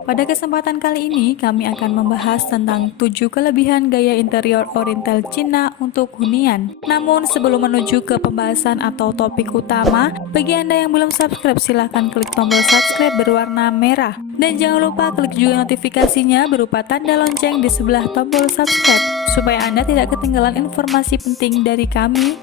Pada kesempatan kali ini, kami akan membahas tentang 7 kelebihan gaya interior Oriental Cina untuk hunian. Namun, sebelum menuju ke pembahasan atau topik utama, bagi Anda yang belum subscribe, silahkan klik tombol subscribe berwarna merah. Dan jangan lupa klik juga notifikasinya berupa tanda lonceng di sebelah tombol subscribe, supaya Anda tidak ketinggalan informasi penting dari kami.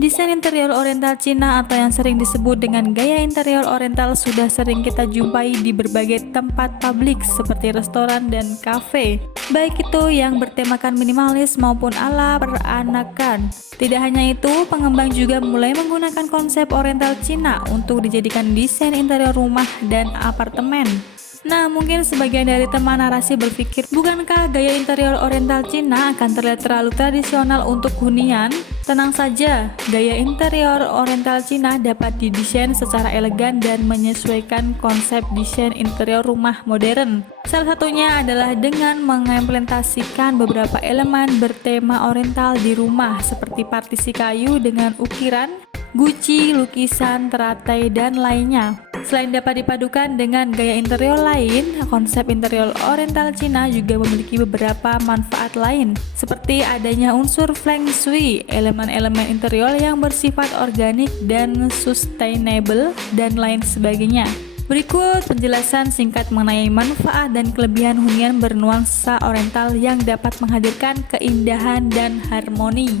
Desain interior Oriental Cina atau yang sering disebut dengan gaya interior Oriental sudah sering kita jumpai di berbagai tempat publik seperti restoran dan kafe, baik itu yang bertemakan minimalis maupun ala peranakan. Tidak hanya itu, pengembang juga mulai menggunakan konsep Oriental Cina untuk dijadikan desain interior rumah dan apartemen. Nah, mungkin sebagian dari teman narasi berpikir, bukankah gaya interior Oriental Cina akan terlihat terlalu tradisional untuk hunian? Tenang saja, gaya interior Oriental Cina dapat didesain secara elegan dan menyesuaikan konsep desain interior rumah modern. Salah satunya adalah dengan mengimplementasikan beberapa elemen bertema Oriental di rumah, seperti partisi kayu dengan ukiran, guci, lukisan, teratai, dan lainnya. Selain dapat dipadukan dengan gaya interior lain, konsep interior Oriental Cina juga memiliki beberapa manfaat lain, seperti adanya unsur feng shui, elemen-elemen interior yang bersifat organik dan sustainable, dan lain sebagainya. Berikut penjelasan singkat mengenai manfaat dan kelebihan hunian bernuansa Oriental yang dapat menghadirkan keindahan dan harmoni.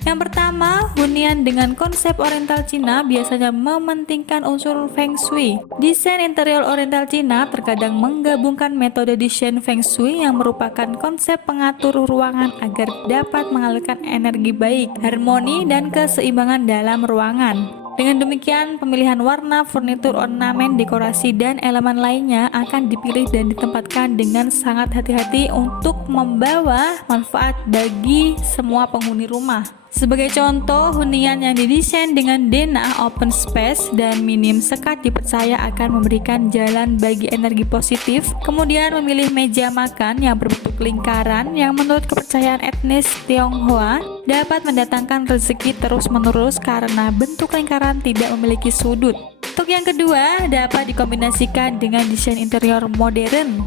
Yang pertama, hunian dengan konsep Oriental Cina biasanya mementingkan unsur Feng Shui. Desain interior Oriental Cina terkadang menggabungkan metode desain Feng Shui yang merupakan konsep pengatur ruangan agar dapat mengalirkan energi baik, harmoni, dan keseimbangan dalam ruangan. Dengan demikian, pemilihan warna, furnitur, ornamen, dekorasi, dan elemen lainnya akan dipilih dan ditempatkan dengan sangat hati-hati untuk membawa manfaat bagi semua penghuni rumah. Sebagai contoh, hunian yang didesain dengan denah open space dan minim sekat dipercaya akan memberikan jalan bagi energi positif. Kemudian memilih meja makan yang berbentuk lingkaran yang menurut kepercayaan etnis Tionghoa dapat mendatangkan rezeki terus-menerus karena bentuk lingkaran tidak memiliki sudut. Untuk yang kedua, dapat dikombinasikan dengan desain interior modern.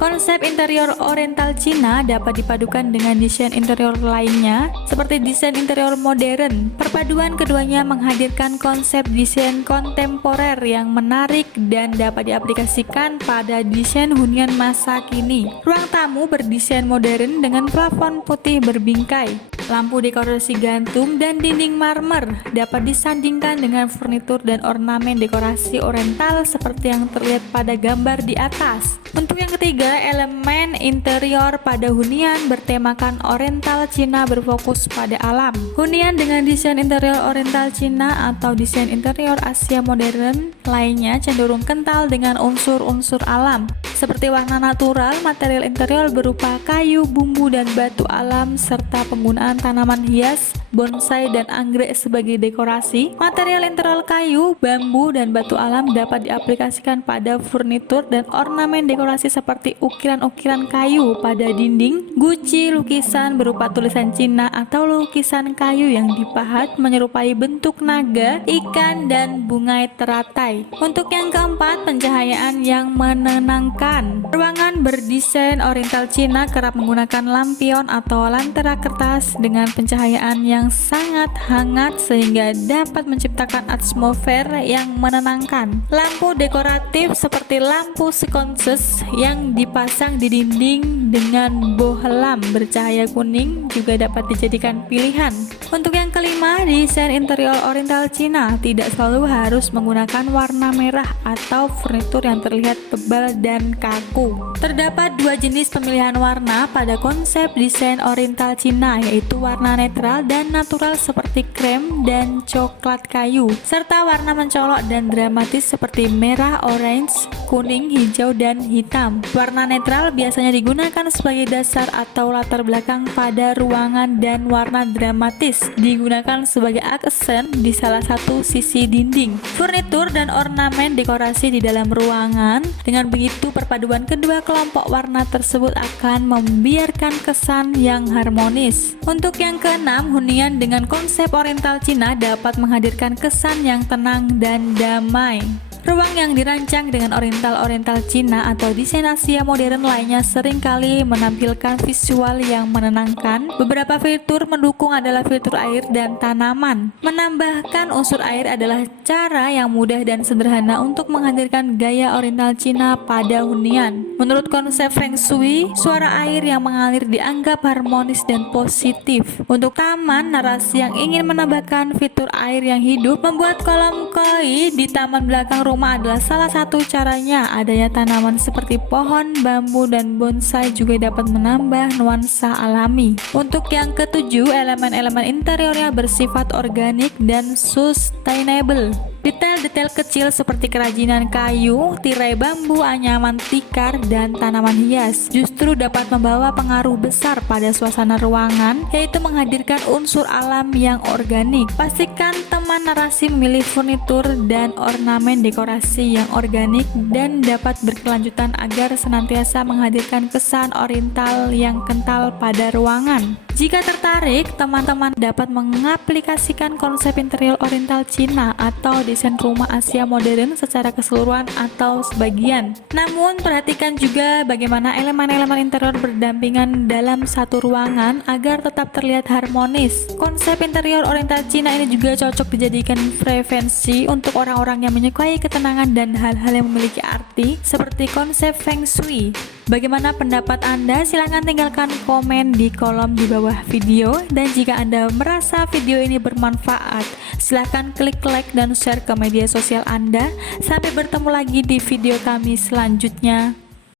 Konsep interior Oriental Cina dapat dipadukan dengan desain interior lainnya, seperti desain interior modern. Perpaduan keduanya menghadirkan konsep desain kontemporer yang menarik dan dapat diaplikasikan pada desain hunian masa kini. Ruang tamu berdesain modern dengan plafon putih berbingkai, lampu dekorasi gantung, dan dinding marmer dapat disandingkan dengan furnitur dan ornamen dekorasi Oriental seperti yang terlihat pada gambar di atas. Untuk yang ketiga, elemen interior pada hunian bertemakan Oriental Cina berfokus pada alam. Hunian dengan desain interior Oriental Cina atau desain interior Asia modern lainnya cenderung kental dengan unsur-unsur alam, seperti warna natural. Material interior berupa kayu, bumbu, dan batu alam, serta penggunaan tanaman hias, bonsai, dan anggrek sebagai dekorasi. Material interior kayu, bambu, dan batu alam dapat diaplikasikan pada furnitur dan ornamen dekorasi seperti ukiran-ukiran kayu pada dinding, guci, lukisan berupa tulisan Cina, atau lukisan kayu yang dipahat menyerupai bentuk naga, ikan, dan bunga teratai. Untuk yang keempat, pencahayaan yang menenangkan. Ruangan berdesain Oriental Cina kerap menggunakan lampion atau lentera kertas dengan pencahayaan yang sangat hangat sehingga dapat menciptakan atmosfer yang menenangkan. Lampu dekoratif seperti lampu sconces yang dipasang di dinding dengan bohlam bercahaya kuning juga dapat dijadikan pilihan. Untuk yang kelima, desain interior Oriental Cina tidak selalu harus menggunakan warna merah atau furnitur yang terlihat tebal dan kaku. Terdapat dua jenis pemilihan warna pada konsep desain Oriental Cina, yaitu warna netral dan natural seperti krem dan coklat kayu, serta warna mencolok dan dramatis seperti merah, orange, kuning, hijau, dan hitam. Warna netral biasanya digunakan sebagai dasar atau latar belakang pada ruangan, dan warna dramatis digunakan sebagai aksen di salah satu sisi dinding, furnitur, dan ornamen dekorasi di dalam ruangan. Dengan begitu, perpaduan kedua kelompok warna tersebut akan membiarkan kesan yang harmonis. Untuk yang keenam, hunian dengan konsep Oriental Cina dapat menghadirkan kesan yang tenang dan damai. Ruang yang dirancang dengan oriental Cina atau desain Asia modern lainnya seringkali menampilkan visual yang menenangkan. Beberapa fitur mendukung adalah fitur air dan tanaman. Menambahkan unsur air adalah cara yang mudah dan sederhana untuk menghadirkan gaya oriental Cina pada hunian. Menurut konsep Feng Shui, suara air yang mengalir dianggap harmonis dan positif. Untuk taman, narasi yang ingin menambahkan fitur air yang hidup, membuat kolam koi di taman belakang rumah adalah salah satu caranya. Adanya tanaman seperti pohon, bambu, dan bonsai juga dapat menambah nuansa alami. Untuk yang ketujuh, elemen-elemen interiornya bersifat organik dan sustainable. Detail-detail kecil seperti kerajinan kayu, tirai bambu, anyaman tikar, dan tanaman hias justru dapat membawa pengaruh besar pada suasana ruangan, yaitu menghadirkan unsur alam yang organik. Pastikan teman narasi memilih furnitur dan ornamen dekorasi yang organik dan dapat berkelanjutan agar senantiasa menghadirkan kesan oriental yang kental pada ruangan. Jika tertarik, teman-teman dapat mengaplikasikan konsep interior oriental Cina atau desain rumah Asia modern secara keseluruhan atau sebagian. Namun, perhatikan juga bagaimana elemen-elemen interior berdampingan dalam satu ruangan agar tetap terlihat harmonis. Konsep interior oriental Cina ini juga cocok dijadikan preferensi untuk orang-orang yang menyukai ketenangan dan hal-hal yang memiliki arti seperti konsep Feng Shui. Bagaimana pendapat Anda? Silahkan tinggalkan komen di kolom di bawah video, dan jika Anda merasa video ini bermanfaat, silahkan klik like dan share ke media sosial Anda. Sampai bertemu lagi di video kami selanjutnya.